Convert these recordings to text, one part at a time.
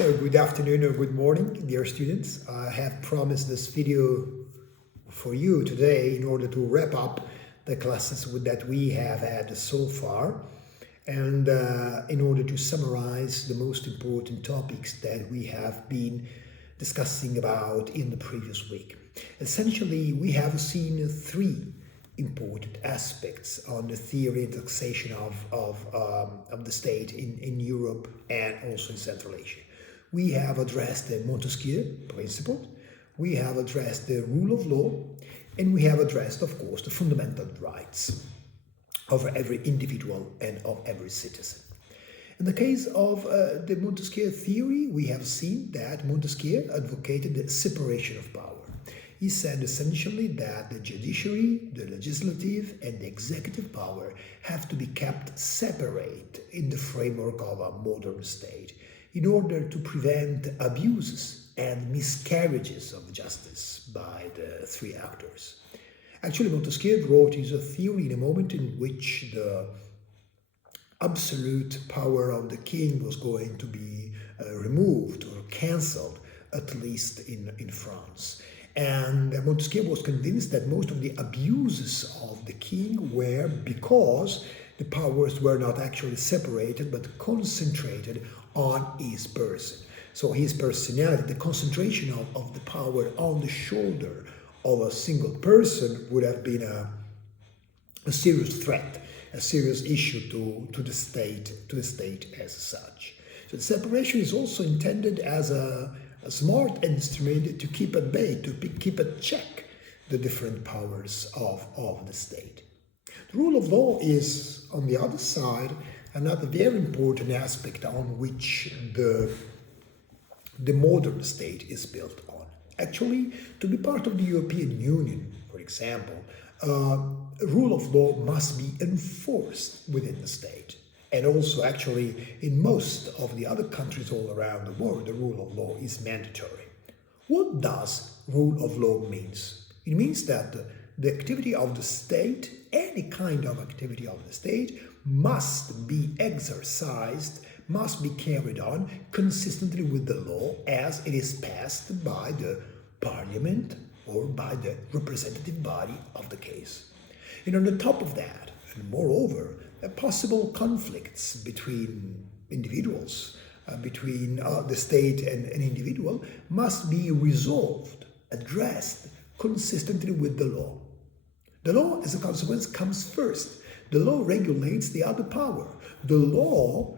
So good afternoon or good morning, dear students. I have promised this video for you today in order to wrap up the classes that we have had so far and in order to summarize the most important topics that we have been discussing about in the previous week. Essentially, we have seen three important aspects on the theory and taxation of the state in Europe and also in Central Asia. We have addressed the Montesquieu principle, we have addressed the rule of law, and we have addressed, of course, the fundamental rights of every individual and of every citizen. In the case of the Montesquieu theory, we have seen that Montesquieu advocated the separation of power. He said essentially that the judiciary, the legislative, and the executive power have to be kept separate in the framework of a modern state in order to prevent abuses and miscarriages of justice by the three actors. Actually, Montesquieu wrote his theory in a moment in which the absolute power of the king was going to be removed or cancelled, at least in France. And Montesquieu was convinced that most of the abuses of the king were because the powers were not actually separated but concentrated on his person. So his personality, the concentration of the power on the shoulder of a single person would have been a serious threat, a serious issue to the state as such. So the separation is also intended as a smart instrument to keep at bay, to keep at check the different powers of the state. The rule of law is, on the other side, another very important aspect on which the modern state is built on. Actually, to be part of the European Union, for example, rule of law must be enforced within the state. And also, actually, in most of the other countries all around the world, the rule of law is mandatory. What does rule of law means? It means that the activity of the state, any kind of activity of the state, must be exercised, must be carried on consistently with the law as it is passed by the parliament or by the representative body of the case. And on the top of that, and moreover, possible conflicts between individuals, between the state and an individual, must be resolved, addressed consistently with the law. The law, as a consequence, comes first. The law regulates the other power. The law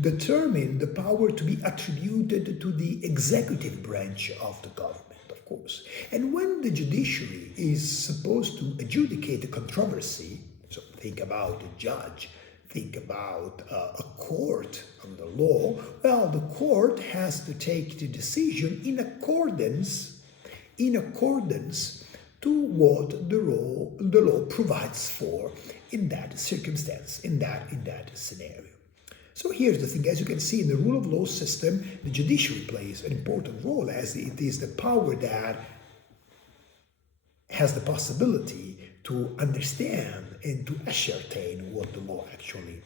determines the power to be attributed to the executive branch of the government, of course. And when the judiciary is supposed to adjudicate a controversy, so think about a judge, think about a court on the law, well, the court has to take the decision in accordance to what the law provides for in that circumstance, in that scenario. So here's the thing, as you can see in the rule of law system, the judiciary plays an important role as it is the power that has the possibility to understand and to ascertain what the law actually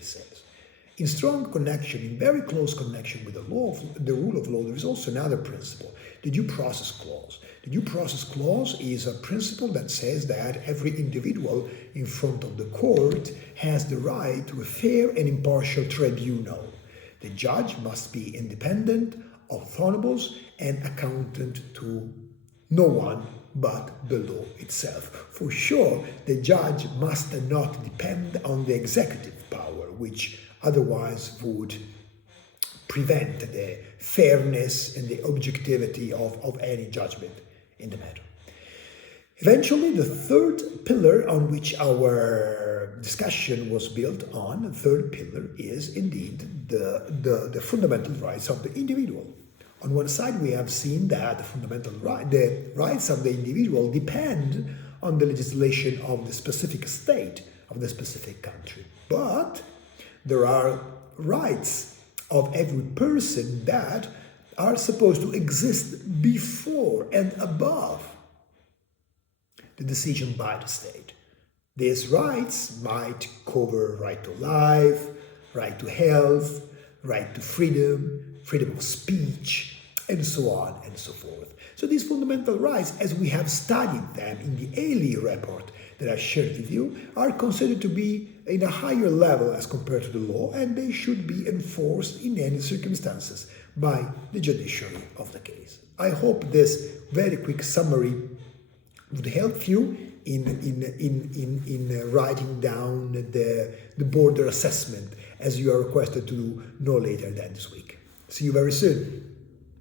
says. In strong connection, in very close connection with the rule of law, there is also another principle, the due process clause. The due process clause is a principle that says that every individual in front of the court has the right to a fair and impartial tribunal. The judge must be independent, autonomous, and accountant to no one but the law itself. For sure, the judge must not depend on the executive power, which otherwise would prevent the fairness and the objectivity of any judgment in the matter. Eventually, the third pillar on which our discussion was built on, the third pillar is indeed the fundamental rights of the individual. On one side, we have seen that the rights of the individual depend on the legislation of the specific state, of the specific country. But there are rights of every person that are supposed to exist before and above the decision by the state. These rights might cover right to life, right to health, right to freedom, freedom of speech, and so on and so forth. So these fundamental rights, as we have studied them in the Ailey report that I shared with you, are considered to be in a higher level as compared to the law, and they should be enforced in any circumstances by the judiciary of the case. I hope this very quick summary would help you in writing down the border assessment as you are requested to do no later than this week. See you very soon.